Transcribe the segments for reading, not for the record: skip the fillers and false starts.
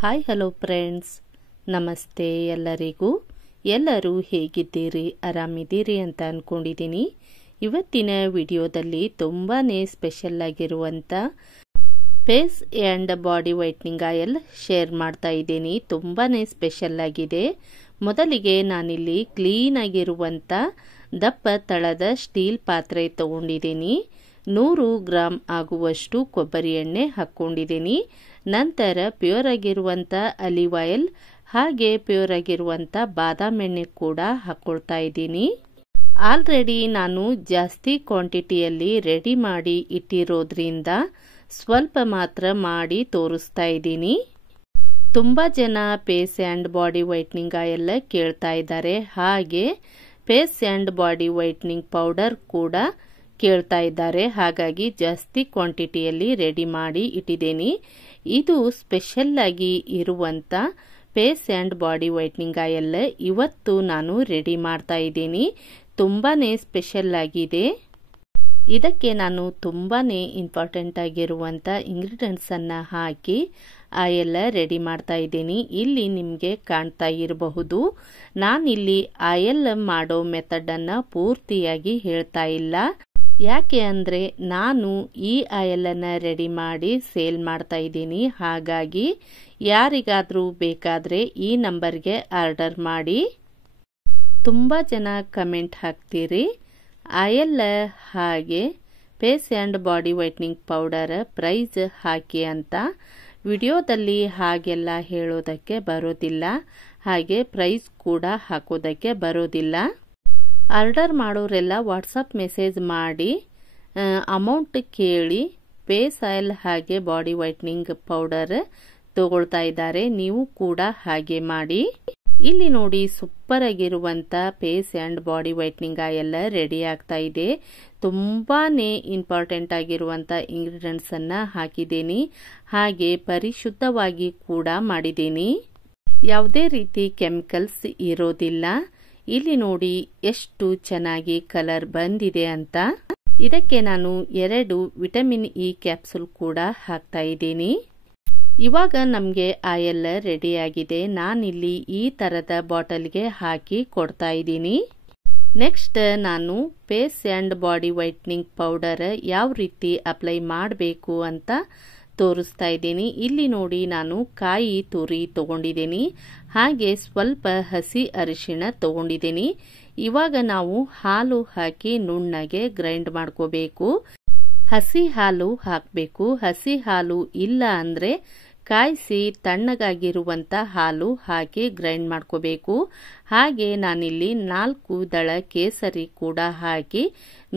Hi hello friends, ನಮಸ್ತೆ ಎಲ್ಲರಿಗೂ. ಎಲ್ಲರೂ ಹೇಗಿದ್ದೀರಿ, ಆರಾಮಿದ್ದೀರಿ ಅಂತ ಅಂದ್ಕೊಂಡಿದ್ದೀನಿ. ಇವತ್ತಿನ ವಿಡಿಯೋದಲ್ಲಿ ತುಂಬಾ ಸ್ಪೆಷಲ್ ಆಗಿರುವಂಥ face and body whitening oil share ಮಾಡ್ತಾ ಇದ್ದೀನಿ. ತುಂಬಾ ಸ್ಪೆಷಲ್ ಆಗಿದೆ. ಮೊದಲಿಗೆ ನಾನಿಲ್ಲಿ ಕ್ಲೀನ್ ಆಗಿರುವಂಥ ದಪ್ಪ ತಳದ ಸ್ಟೀಲ್ ಪಾತ್ರೆ ತಗೊಂಡಿದ್ದೀನಿ. 100 ಗ್ರಾಮ್ ಆಗುವಷ್ಟು ಕೊಬ್ಬರಿ ಎಣ್ಣೆ ಹಾಕ್ಕೊಂಡಿದ್ದೀನಿ. ನಂತರ ಪ್ಯೂರ್ ಆಗಿರುವಂಥ ಆಲಿವ್ ಆಯಿಲ್ ಹಾಗೆ ಪ್ಯೂರ್ ಆಗಿರುವಂಥ ಬಾದಾಮ್ ಎಣ್ಣೆ ಕೂಡ ಹಾಕ್ಕೊಳ್ತಾ ಇದ್ದೀನಿ. ಆಲ್ರೆಡಿ ನಾನು ಜಾಸ್ತಿ ಕ್ವಾಂಟಿಟಿಯಲ್ಲಿ ರೆಡಿ ಮಾಡಿ ಇಟ್ಟಿರೋದ್ರಿಂದ ಸ್ವಲ್ಪ ಮಾತ್ರ ಮಾಡಿ ತೋರಿಸ್ತಾ ಇದ್ದೀನಿ. ತುಂಬ ಜನ face and body whitening oil ಕೇಳ್ತಾ ಇದ್ದಾರೆ, ಹಾಗೆ face and body whitening powder ಕೂಡ ಕೇಳ್ತಾ ಇದ್ದಾರೆ. ಹಾಗಾಗಿ ಜಾಸ್ತಿ ಕ್ವಾಂಟಿಟಿಯಲ್ಲಿ ರೆಡಿ ಮಾಡಿ ಇಟ್ಟಿದ್ದೀನಿ. ಇದು ಸ್ಪೆಷಲ್ ಆಗಿ ಇರುವಂಥ face and body whitening oil ಇವತ್ತು ನಾನು ರೆಡಿ ಮಾಡ್ತಾ ಇದ್ದೀನಿ. ತುಂಬಾ ಸ್ಪೆಷಲ್ ಆಗಿದೆ. ಇದಕ್ಕೆ ನಾನು ತುಂಬಾ ಇಂಪಾರ್ಟೆಂಟ್ ಆಗಿರುವಂಥ ಇಂಗ್ರೀಡಿಯೆಂಟ್ಸನ್ನು ಹಾಕಿ ಆಯಿಲ್ ರೆಡಿ ಮಾಡ್ತಾ ಇದ್ದೀನಿ. ಇಲ್ಲಿ ನಿಮಗೆ ಕಾಣ್ತಾ ಇರಬಹುದು, ನಾನಿಲ್ಲಿ ಆಯಿಲ್ ಮಾಡೋ ಮೆಥಡನ್ನು ಪೂರ್ತಿಯಾಗಿ ಹೇಳ್ತಾ ಇಲ್ಲ. ಯಾಕೆ ಅಂದರೆ ನಾನು ಈ ಆಯಿಲನ್ನು ರೆಡಿ ಮಾಡಿ ಸೇಲ್ ಮಾಡ್ತಾ ಇದ್ದೀನಿ. ಹಾಗಾಗಿ ಯಾರಿಗಾದರೂ ಬೇಕಾದರೆ ಈ ನಂಬರ್ಗೆ ಆರ್ಡರ್ ಮಾಡಿ. ತುಂಬ ಜನ ಕಮೆಂಟ್ ಹಾಕ್ತೀರಿ ಆಯಿಲ್ ಹಾಗೆ face and body whitening powder price ಹಾಕಿ ಅಂತ. ವಿಡಿಯೋದಲ್ಲಿ ಹಾಗೆಲ್ಲ ಹೇಳೋದಕ್ಕೆ ಬರೋದಿಲ್ಲ, ಹಾಗೆ ಪ್ರೈಸ್ ಕೂಡ ಹಾಕೋದಕ್ಕೆ ಬರೋದಿಲ್ಲ. ಆರ್ಡರ್ ಮಾಡೋರೆಲ್ಲ ವಾಟ್ಸಪ್ ಮೆಸೇಜ್ ಮಾಡಿ ಅಮೌಂಟ್ ಕೇಳಿ ಫೇಸ್ ಆಯಿಲ್ ಹಾಗೆ ಬಾಡಿ ವೈಟ್ನಿಂಗ್ ಪೌಡರ್ ತಗೊಳ್ತಾ ಇದ್ದಾರೆ. ನೀವು ಕೂಡ ಹಾಗೆ ಮಾಡಿ. ಇಲ್ಲಿ ನೋಡಿ, ಸೂಪರ್ ಆಗಿರುವಂಥ face and body whitening oil ready ಆಗ್ತಾ ಇದೆ. ತುಂಬಾ ಇಂಪಾರ್ಟೆಂಟ್ ಆಗಿರುವಂಥ ಇಂಗ್ರೀಡಿಯೆಂಟ್ಸನ್ನು ಹಾಕಿದ್ದೀನಿ, ಹಾಗೆ ಪರಿಶುದ್ಧವಾಗಿ ಕೂಡ ಮಾಡಿದ್ದೀನಿ. ಯಾವುದೇ ರೀತಿ ಕೆಮಿಕಲ್ಸ್ ಇರೋದಿಲ್ಲ. ಇಲ್ಲಿ ನೋಡಿ ಎಷ್ಟು ಚೆನ್ನಾಗಿ ಕಲರ್ ಬಂದಿದೆ ಅಂತ. ಇದಕ್ಕೆ ನಾನು 2 ವಿಟಮಿನ್ ಇ ಕ್ಯಾಪ್ಸೂಲ್ ಕೂಡ ಹಾಕ್ತಾ ಇದ್ದೀನಿ. ಇವಾಗ ನಮಗೆ ಆಯಿಲ್ ರೆಡಿ ಆಗಿದೆ. ನಾನಿಲ್ಲಿ ಈ ಥರದ ಬಾಟಲ್ಗೆ ಹಾಕಿ ಕೊಡ್ತಾ ಇದ್ದೀನಿ. ನೆಕ್ಸ್ಟ್ ನಾನು face and body whitening powder ಯಾವ ರೀತಿ ಅಪ್ಲೈ ಮಾಡಬೇಕು ಅಂತ ತೋರಿಸ್ತಾ ಇದ್ದೀನಿ. ಇಲ್ಲಿ ನೋಡಿ, ನಾನು ಕಾಯಿ ತುರಿ ತಗೊಂಡಿದ್ದೀನಿ, ಹಾಗೆ ಸ್ವಲ್ಪ ಹಸಿ ಅರಿಶಿಣ ತಗೊಂಡಿದ್ದೀನಿ. ಇವಾಗ ನಾವು ಹಾಲು ಹಾಕಿ ನುಣ್ಣಗೆ ಗ್ರೈಂಡ್ ಮಾಡ್ಕೋಬೇಕು. ಹಸಿ ಹಾಲು ಹಾಕಬೇಕು. ಹಸಿ ಹಾಲು ಇಲ್ಲ ಅಂದರೆ ಕಾಯಿಸಿ ತಣ್ಣಗಾಗಿರುವಂಥ ಹಾಲು ಹಾಕಿ ಗ್ರೈಂಡ್ ಮಾಡ್ಕೋಬೇಕು. ಹಾಗೆ ನಾನಿಲ್ಲಿ 4 ದಳ ಕೇಸರಿ ಕೂಡ ಹಾಕಿ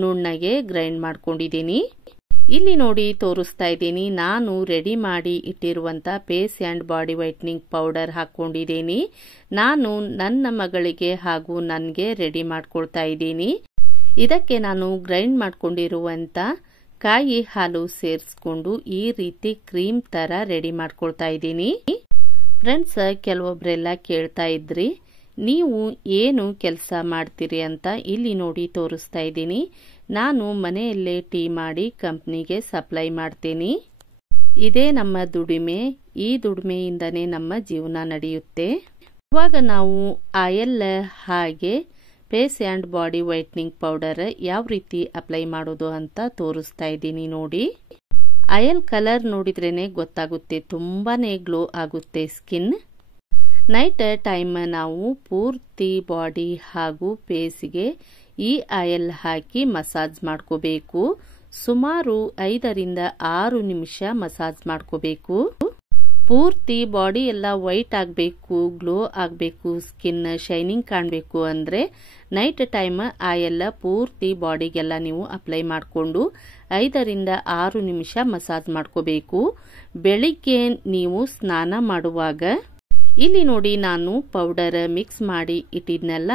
ನುಣ್ಣಗೆ ಗ್ರೈಂಡ್ ಮಾಡ್ಕೊಂಡಿದ್ದೀನಿ. ಇಲ್ಲಿ ನೋಡಿ ತೋರಿಸ್ತಾ ಇದ್ದೀನಿ, ನಾನು ರೆಡಿ ಮಾಡಿ ಇಟ್ಟಿರುವಂಥ face and body whitening powder ಹಾಕ್ಕೊಂಡಿದ್ದೀನಿ. ನಾನು ನನ್ನ ಮಗಳಿಗೆ ಹಾಗೂ ನನಗೆ ರೆಡಿ ಮಾಡ್ಕೊಳ್ತಾ ಇದ್ದೀನಿ. ಇದಕ್ಕೆ ನಾನು ಗ್ರೈಂಡ್ ಮಾಡ್ಕೊಂಡಿರುವಂಥ ಕಾಯಿ ಹಾಲು ಸೇರಿಸ್ಕೊಂಡು ಈ ರೀತಿ ಕ್ರೀಮ್ ಥರ ರೆಡಿ ಮಾಡ್ಕೊಳ್ತಾ ಇದ್ದೀನಿ. ಫ್ರೆಂಡ್ಸ್, ಕೆಲವೊಬ್ಬರೆಲ್ಲ ಕೇಳ್ತಾ ಇದ್ರಿ ನೀವು ಏನು ಕೆಲಸ ಮಾಡ್ತೀರಿ ಅಂತ. ಇಲ್ಲಿ ನೋಡಿ ತೋರಿಸ್ತಾ ಇದ್ದೀನಿ, ನಾನು ಮನೆಯಲ್ಲೇ ಟೀ ಮಾಡಿ ಕಂಪ್ನಿಗೆ ಸಪ್ಲೈ ಮಾಡ್ತೀನಿ. ಇದೇ ನಮ್ಮ ದುಡಿಮೆ. ಈ ದುಡಿಮೆಯಿಂದನೇ ನಮ್ಮ ಜೀವನ ನಡೆಯುತ್ತೆ. ಇವಾಗ ನಾವು ಆಯಿಲ್ ಹಾಗೆ face and body whitening powder ಯಾವ ರೀತಿ ಅಪ್ಲೈ ಮಾಡೋದು ಅಂತ ತೋರಿಸ್ತಾ ಇದ್ದೀನಿ ನೋಡಿ. ಆಯಿಲ್ ಕಲರ್ ನೋಡಿದ್ರೇನೆ ಗೊತ್ತಾಗುತ್ತೆ, ತುಂಬಾನೇ ಗ್ಲೋ ಆಗುತ್ತೆ ಸ್ಕಿನ್. ನೈಟ್ ಟೈಮ್ ನಾವು ಪೂರ್ತಿ ಬಾಡಿ ಹಾಗೂ ಫೇಸ್ಗೆ ಈ ಆಯಿಲ್ ಹಾಕಿ ಮಸಾಜ್ ಮಾಡ್ಕೋಬೇಕು. ಸುಮಾರು 5 ರಿಂದ 6 ನಿಮಿಷ ಮಸಾಜ್ ಮಾಡ್ಕೋಬೇಕು. ಪೂರ್ತಿ ಬಾಡಿ ಎಲ್ಲ ವೈಟ್ ಆಗಬೇಕು, ಗ್ಲೋ ಆಗಬೇಕು, ಸ್ಕಿನ್ ಶೈನಿಂಗ್ ಕಾಣಬೇಕು ಅಂದರೆ ನೈಟ್ ಟೈಮ್ ಆಯಿಲ್ ಪೂರ್ತಿ ಬಾಡಿಗೆಲ್ಲ ನೀವು ಅಪ್ಲೈ ಮಾಡಿಕೊಂಡು 5 ರಿಂದ 6 ನಿಮಿಷ ಮಸಾಜ್ ಮಾಡ್ಕೋಬೇಕು. ಬೆಳಿಗ್ಗೆ ನೀವು ಸ್ನಾನ ಮಾಡುವಾಗ ಇಲ್ಲಿ ನೋಡಿ, ನಾನು ಪೌಡರ್ ಮಿಕ್ಸ್ ಮಾಡಿ ಇಟ್ಟಿದ್ನಲ್ಲ,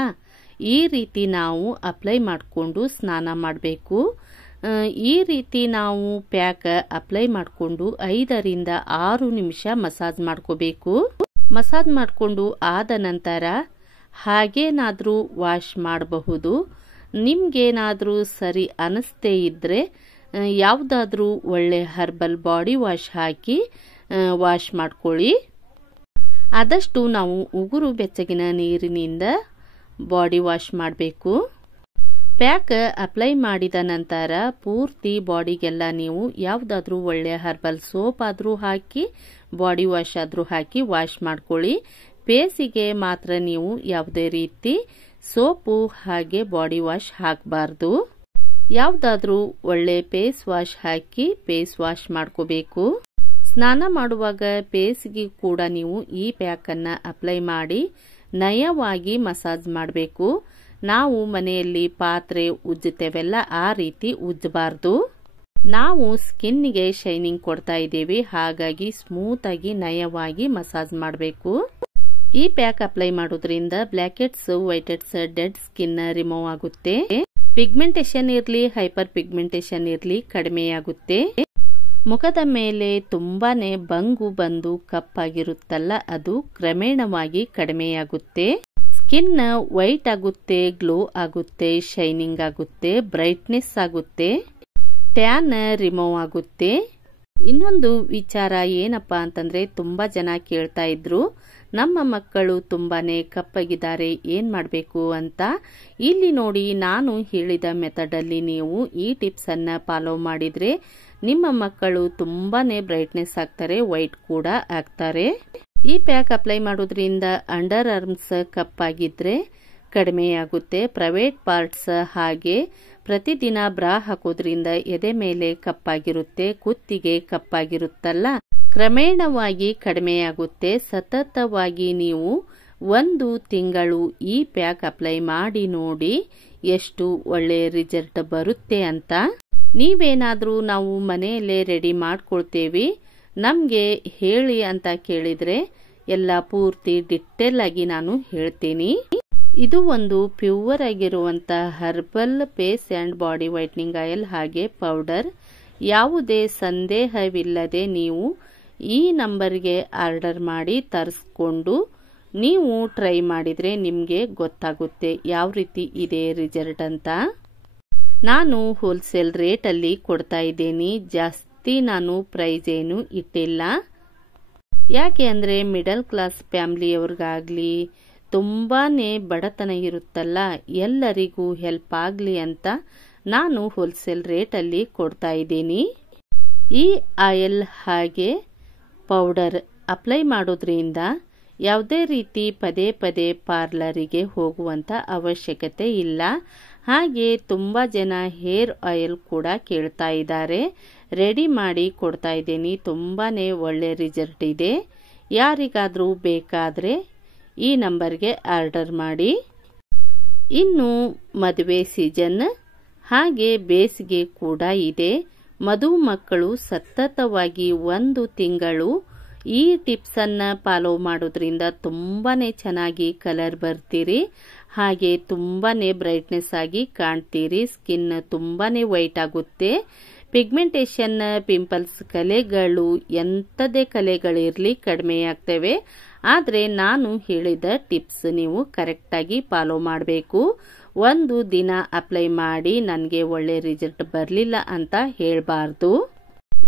ಈ ರೀತಿ ನಾವು ಅಪ್ಲೈ ಮಾಡಿಕೊಂಡು ಸ್ನಾನ ಮಾಡಬೇಕು. ಈ ರೀತಿ ನಾವು ಪ್ಯಾಕ್ ಅಪ್ಲೈ ಮಾಡಿಕೊಂಡು 5 ರಿಂದ 6 ನಿಮಿಷ ಮಸಾಜ್ ಮಾಡ್ಕೋಬೇಕು. ಮಸಾಜ್ ಮಾಡಿಕೊಂಡು ಆದ ನಂತರ ಹಾಗೇನಾದರೂ ವಾಶ್ ಮಾಡಬಹುದು. ನಿಮ್ಗೇನಾದರೂ ಸರಿ ಅನಿಸ್ತೇ ಇದ್ದರೆ ಯಾವುದಾದ್ರೂ ಒಳ್ಳೆ ಹರ್ಬಲ್ ಬಾಡಿ ವಾಶ್ ಹಾಕಿ ವಾಶ್ ಮಾಡ್ಕೊಳ್ಳಿ. ಆದಷ್ಟು ನಾವು ಉಗುರು ಬೆಚ್ಚಗಿನ ನೀರಿನಿಂದ ಬಾಡಿ ವಾಶ್ ಮಾಡಬೇಕು. ಪ್ಯಾಕ್ ಅಪ್ಲೈ ಮಾಡಿದ ನಂತರ ಪೂರ್ತಿ ಬಾಡಿಗೆಲ್ಲ ನೀವು ಯಾವುದಾದ್ರೂ ಒಳ್ಳೆಯ ಹರ್ಬಲ್ ಸೋಪ್ ಆದರೂ ಹಾಕಿ ಬಾಡಿ ವಾಶ್ ಆದರೂ ಹಾಕಿ ವಾಶ್ ಮಾಡ್ಕೊಳ್ಳಿ. ಫೇಸಿಗೆ ಮಾತ್ರ ನೀವು ಯಾವುದೇ ರೀತಿ ಸೋಪು ಹಾಗೆ ಬಾಡಿ ವಾಶ್ ಹಾಕಬಾರ್ದು. ಯಾವುದಾದ್ರೂ ಒಳ್ಳೆ ಫೇಸ್ ವಾಶ್ ಹಾಕಿ ಫೇಸ್ ವಾಶ್ ಮಾಡ್ಕೋಬೇಕು. ಸ್ನಾನ ಮಾಡುವಾಗ ಫೇಸ್ಗೆ ಕೂಡ ನೀವು ಈ ಪ್ಯಾಕನ್ನು ಅಪ್ಲೈ ಮಾಡಿ ನಯವಾಗಿ ಮಸಾಜ್ ಮಾಡಬೇಕು. ನಾವು ಮನೆಯಲ್ಲಿ ಪಾತ್ರೆ ಉಜ್ಜುತ್ತೇವೆಲ್ಲ ಆ ರೀತಿ ಉಜ್ಜಬಾರ್ದು. ನಾವು ಸ್ಕಿನ್ನಿಗೆ ಶೈನಿಂಗ್ ಕೊಡ್ತಾ ಇದ್ದೀವಿ, ಹಾಗಾಗಿ ಸ್ಮೂತ್ ಆಗಿ ನಯವಾಗಿ ಮಸಾಜ್ ಮಾಡಬೇಕು. ಈ ಪ್ಯಾಕ್ ಅಪ್ಲೈ ಮಾಡೋದ್ರಿಂದ black heads, white heads, dead skin remove ಆಗುತ್ತೆ. ಪಿಗ್ಮೆಂಟೇಷನ್ ಇರಲಿ, ಹೈಪರ್ ಪಿಗ್ಮೆಂಟೇಷನ್ ಇರಲಿ ಕಡಿಮೆಯಾಗುತ್ತೆ. ಮುಖದ ಮೇಲೆ ತುಂಬಾನೇ ಬಂಗು ಬಂದು ಕಪ್ಪಾಗಿರುತ್ತಲ್ಲ, ಅದು ಕ್ರಮೇಣವಾಗಿ ಕಡಿಮೆಯಾಗುತ್ತೆ. ಸ್ಕಿನ್ ವೈಟ್ ಆಗುತ್ತೆ, ಗ್ಲೋ ಆಗುತ್ತೆ, ಶೈನಿಂಗ್ ಆಗುತ್ತೆ, ಬ್ರೈಟ್ನೆಸ್ ಆಗುತ್ತೆ, ಟ್ಯಾನ್ ರಿಮೂವ್ ಆಗುತ್ತೆ. ಇನ್ನೊಂದು ವಿಚಾರ ಏನಪ್ಪಾ ಅಂತಂದ್ರೆ, ತುಂಬಾ ಜನ ಕೇಳ್ತಾ ಇದ್ರು ನಮ್ಮ ಮಕ್ಕಳು ತುಂಬಾನೇ ಕಪ್ಪಗಿದ್ದಾರೆ, ಏನ್ ಮಾಡಬೇಕು ಅಂತ. ಇಲ್ಲಿ ನೋಡಿ, ನಾನು ಹೇಳಿದ ಮೆಥಡ್ ಅಲ್ಲಿ ನೀವು ಈ ಟಿಪ್ಸ್ ಅನ್ನ ಫಾಲೋ ಮಾಡಿದ್ರೆ ನಿಮ್ಮ ಮಕ್ಕಳು ತುಂಬಾನೇ ಬ್ರೈಟ್ನೆಸ್ ಆಗ್ತಾರೆ, ವೈಟ್ ಕೂಡ ಆಗ್ತಾರೆ. ಈ ಪ್ಯಾಕ್ ಅಪ್ಲೈ ಮಾಡೋದ್ರಿಂದ ಅಂಡರ್ ಆರ್ಮ್ಸ್ ಕಪ್ಪಾಗಿದ್ರೆ ಕಡಿಮೆಯಾಗುತ್ತೆ. ಪ್ರೈವೇಟ್ ಪಾರ್ಟ್ಸ್ ಹಾಗೆ ಪ್ರತಿದಿನ ಬ್ರಾ ಹಾಕೋದ್ರಿಂದ ಎದೆ ಮೇಲೆ ಕಪ್ಪಾಗಿರುತ್ತೆ, ಕುತ್ತಿಗೆ ಕಪ್ಪಾಗಿರುತ್ತಲ್ಲ, ಕ್ರಮೇಣವಾಗಿ ಕಡಿಮೆಯಾಗುತ್ತೆ. ಸತತವಾಗಿ ನೀವು 1 ತಿಂಗಳು ಈ ಪ್ಯಾಕ್ ಅಪ್ಲೈ ಮಾಡಿ ನೋಡಿ ಎಷ್ಟು ಒಳ್ಳೆ ರಿಸಲ್ಟ್ ಬರುತ್ತೆ ಅಂತ. ನೀವೇನಾದ್ರೂ ನಾವು ಮನೆಯಲ್ಲೇ ರೆಡಿ ಮಾಡ್ಕೊಳ್ತೇವೆ ನಮ್ಗೆ ಹೇಳಿ ಅಂತ ಕೇಳಿದ್ರೆ ಎಲ್ಲ ಪೂರ್ತಿ ಡಿಟೇಲ್ ಆಗಿ ನಾನು ಹೇಳ್ತೀನಿ. ಇದು ಒಂದು ಪ್ಯೂರ್ ಆಗಿರುವಂತ herbal face and body whitening oil ಹಾಗೆ ಪೌಡರ್. ಯಾವುದೇ ಸಂದೇಹವಿಲ್ಲದೆ ನೀವು ಈ ನಂಬರ್ಗೆ ಆರ್ಡರ್ ಮಾಡಿ ತರಿಸ್ಕೊಂಡು ನೀವು ಟ್ರೈ ಮಾಡಿದ್ರೆ ನಿಮಗೆ ಗೊತ್ತಾಗುತ್ತೆ ಯಾವ ರೀತಿ ಇದೆ ರಿಸಲ್ಟ್ ಅಂತ. ನಾನು ಹೋಲ್ಸೇಲ್ ರೇಟ್ ಅಲ್ಲಿ ಕೊಡ್ತಾ ಇದ್ದೀನಿ, ಜಾಸ್ತಿ ನಾನು ಪ್ರೈಸ್ ಏನು ಇಟ್ಟಿಲ್ಲ. ಯಾಕೆ ಅಂದ್ರೆ ಮಿಡಲ್ ಕ್ಲಾಸ್ ಫ್ಯಾಮಿಲಿಯವ್ರಿಗಾಗ್ಲಿ ತುಂಬಾನೇ ಬಡತನ ಇರುತ್ತಲ್ಲ, ಎಲ್ಲರಿಗೂ ಹೆಲ್ಪ್ ಆಗ್ಲಿ ಅಂತ ನಾನು ಹೋಲ್ಸೇಲ್ ರೇಟ್ ಅಲ್ಲಿ ಕೊಡ್ತಾ ಇದ್ದೀನಿ. ಈ ಆಯಿಲ್ ಹಾಗೆ ಪೌಡರ್ ಅಪ್ಲೈ ಮಾಡೋದ್ರಿಂದ ಯಾವುದೇ ರೀತಿ ಪದೇ ಪದೇ ಪಾರ್ಲರಿಗೆ ಹೋಗುವಂತ ಅವಶ್ಯಕತೆ ಇಲ್ಲ. ಹಾಗೆ ತುಂಬಾ ಜನ ಹೇರ್ ಆಯಿಲ್ ಕೂಡ ಕೇಳ್ತಾ ಇದ್ದಾರೆ, ರೆಡಿ ಮಾಡಿ ಕೊಡ್ತಾ ಇದ್ದೀನಿ. ತುಂಬಾನೇ ಒಳ್ಳೆ ರಿಸಲ್ಟ್ ಇದೆ. ಯಾರಿಗಾದ್ರೂ ಬೇಕಾದ್ರೆ ಈ ನಂಬರ್ಗೆ ಆರ್ಡರ್ ಮಾಡಿ. ಇನ್ನು ಮದುವೆ ಸೀಸನ್ ಹಾಗೆ ಬೇಸಿಗೆ ಕೂಡ ಇದೆ. ಮದುಮಕ್ಕಳು ಸತತವಾಗಿ 1 ತಿಂಗಳು ಈ ಟಿಪ್ಸ್ ಅನ್ನ ಫಾಲೋ ಮಾಡೋದ್ರಿಂದ ತುಂಬಾನೇ ಚೆನ್ನಾಗಿ ಕಲರ್ ಬರ್ತೀರಿ, ಹಾಗೆ ತುಂಬಾನೇ ಬ್ರೈಟ್ನೆಸ್ ಆಗಿ ಕಾಣ್ತೀರಿ. ಸ್ಕಿನ್ ತುಂಬಾನೇ ವೈಟ್ ಆಗುತ್ತೆ. ಪಿಗ್ಮೆಂಟೇಷನ್, ಪಿಂಪಲ್ಸ್, ಕಲೆಗಳು ಎಂಥದೇ ಕಲೆಗಳಿರಲಿ ಕಡಿಮೆ ಆಗ್ತವೆ. ಆದರೆ ನಾನು ಹೇಳಿದ ಟಿಪ್ಸ್ ನೀವು ಕರೆಕ್ಟಾಗಿ ಫಾಲೋ ಮಾಡಬೇಕು. 1 ದಿನ ಅಪ್ಲೈ ಮಾಡಿ ನನಗೆ ಒಳ್ಳೆ ರಿಸಲ್ಟ್ ಬರಲಿಲ್ಲ ಅಂತ ಹೇಳಬಾರ್ದು.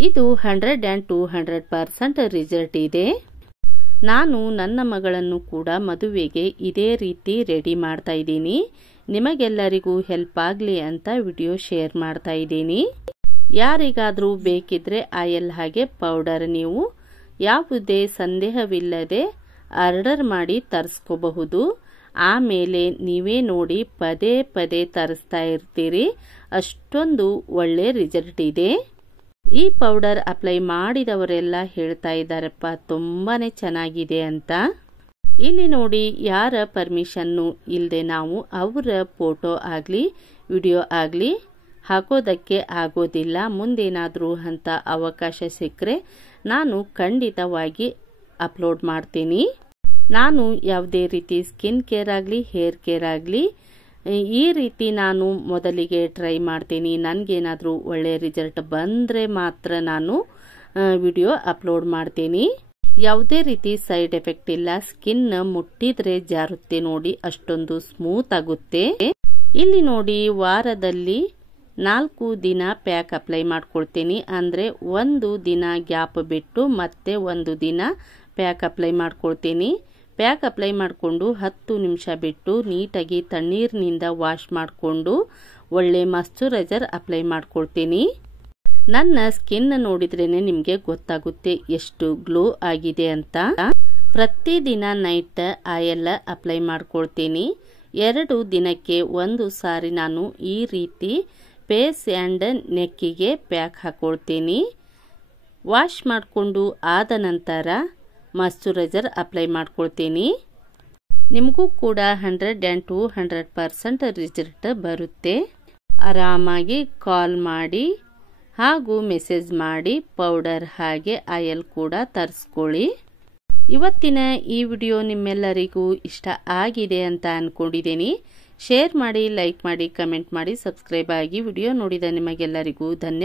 ಇದು 100 and 200% ರಿಸಲ್ಟ್ ಇದೆ. ನಾನು ನನ್ನ ಮಗಳನ್ನು ಕೂಡ ಮದುವೆಗೆ ಇದೇ ರೀತಿ ರೆಡಿ ಮಾಡ್ತಾ ಇದ್ದೀನಿ. ನಿಮಗೆಲ್ಲರಿಗೂ ಹೆಲ್ಪ್ ಆಗಲಿ ಅಂತ ವಿಡಿಯೋ ಶೇರ್ ಮಾಡ್ತಾ ಇದ್ದೀನಿ. ಯಾರಿಗಾದ್ರೂ ಬೇಕಿದ್ರೆ ಆಯಿಲ್ ಹಾಗೆ ಪೌಡರ್ ನೀವು ಯಾವುದೇ ಸಂದೇಹವಿಲ್ಲದೆ ಆರ್ಡರ್ ಮಾಡಿ ತರಿಸ್ಕೋಬಹುದು. ಆಮೇಲೆ ನೀವೇ ನೋಡಿ ಪದೇ ಪದೇ ತರಿಸ್ತಾ ಇರ್ತೀರಿ, ಅಷ್ಟೊಂದು ಒಳ್ಳೆ ರಿಸಲ್ಟ್ ಇದೆ. ಈ ಪೌಡರ್ ಅಪ್ಲೈ ಮಾಡಿದವರೆಲ್ಲ ಹೇಳ್ತಾ ಇದ್ದಾರಪ್ಪ ತುಂಬಾನೇ ಚೆನ್ನಾಗಿದೆ ಅಂತ. ಇಲ್ಲಿ ನೋಡಿ, ಯಾರ ಪರ್ಮಿಷನ್ನು ಇಲ್ಲದೆ ನಾವು ಅವರ ಫೋಟೋ ಆಗಲಿ ವಿಡಿಯೋ ಆಗಲಿ ಹಾಕೋದಕ್ಕೆ ಆಗೋದಿಲ್ಲ. ಮುಂದೇನಾದರೂ ಅಂತ ಅವಕಾಶ ಸಿಕ್ಕರೆ ನಾನು ಖಂಡಿತವಾಗಿ ಅಪ್ಲೋಡ್ ಮಾಡ್ತೀನಿ. ನಾನು ಯಾವುದೇ ರೀತಿ ಸ್ಕಿನ್ ಕೇರ್ ಆಗಲಿ ಹೇರ್ ಕೇರ್ ಆಗಲಿ ಈ ರೀತಿ ನಾನು ಮೊದಲಿಗೆ ಟ್ರೈ ಮಾಡ್ತೀನಿ. ನನಗೇನಾದರೂ ಒಳ್ಳೆ ರಿಸಲ್ಟ್ ಬಂದರೆ ಮಾತ್ರ ನಾನು ವಿಡಿಯೋ ಅಪ್ಲೋಡ್ ಮಾಡ್ತೀನಿ. ಯಾವುದೇ ರೀತಿ ಸೈಡ್ ಎಫೆಕ್ಟ್ ಇಲ್ಲ. ಸ್ಕಿನ್ ಮುಟ್ಟಿದ್ರೆ ಜಾರುತ್ತೆ ನೋಡಿ, ಅಷ್ಟೊಂದು ಸ್ಮೂತ್ ಆಗುತ್ತೆ. ಇಲ್ಲಿ ನೋಡಿ, ವಾರದಲ್ಲಿ 4 ದಿನ ಪ್ಯಾಕ್ ಅಪ್ಲೈ ಮಾಡ್ಕೊಳ್ತೀನಿ. ಅಂದರೆ 1 ದಿನ ಗ್ಯಾಪ್ ಬಿಟ್ಟು ಮತ್ತೆ 1 ದಿನ ಪ್ಯಾಕ್ ಅಪ್ಲೈ ಮಾಡ್ಕೊಳ್ತೀನಿ. ಪ್ಯಾಕ್ ಅಪ್ಲೈ ಮಾಡಿಕೊಂಡು 10 ನಿಮಿಷ ಬಿಟ್ಟು ನೀಟಾಗಿ ತಣ್ಣೀರಿನಿಂದ ವಾಶ್ ಮಾಡಿಕೊಂಡು ಒಳ್ಳೆ ಮಾಯ್ಶ್ಚರೈಸರ್ ಅಪ್ಲೈ ಮಾಡ್ಕೊಳ್ತೀನಿ. ನನ್ನ ಸ್ಕಿನ್ ನೋಡಿದ್ರೇ ನಿಮಗೆ ಗೊತ್ತಾಗುತ್ತೆ ಎಷ್ಟು ಗ್ಲೋ ಆಗಿದೆ ಅಂತ. ಪ್ರತಿದಿನ ನೈಟ್ ಆಯಿಲ್ ಅಪ್ಲೈ ಮಾಡ್ಕೊಳ್ತೀನಿ. 2 ದಿನಕ್ಕೆ ಒಂದು ಸಾರಿ ನಾನು ಈ ರೀತಿ ಫೇಸ್ ಆ್ಯಂಡ್ ನೆಕ್ಕಿಗೆ ಪ್ಯಾಕ್ ಹಾಕೊಳ್ತೀನಿ. ವಾಶ್ ಮಾಡಿಕೊಂಡು ಆದ ನಂತರ ಮಾಯ್ಶ್ಚರೈಸರ್ ಅಪ್ಲೈ ಮಾಡ್ಕೊಳ್ತೀನಿ. ನಿಮಗೂ ಕೂಡ 100 and 200% ರಿಸಲ್ಟ್ ಬರುತ್ತೆ. ಆರಾಮಾಗಿ ಕಾಲ್ ಮಾಡಿ ಹಾಗೂ ಮೆಸೇಜ್ ಮಾಡಿ ಪೌಡರ್ ಹಾಗೆ ಆಯಿಲ್ ಕೂಡ ತರಿಸ್ಕೊಳ್ಳಿ. ಇವತ್ತಿನ ಈ ವಿಡಿಯೋ ನಿಮ್ಮೆಲ್ಲರಿಗೂ ಇಷ್ಟ ಆಗಿದೆ ಅಂತ ಅಂದ್ಕೊಂಡಿದ್ದೀನಿ. ಶೇರ್ ಮಾಡಿ, ಲೈಕ್ ಮಾಡಿ, ಕಮೆಂಟ್ ಮಾಡಿ, ಸಬ್ಸ್ಕ್ರೈಬ್ ಆಗಿ. ವಿಡಿಯೋ ನೋಡಿದ ನಿಮಗೆಲ್ಲರಿಗೂ ಧನ್ಯವಾದ.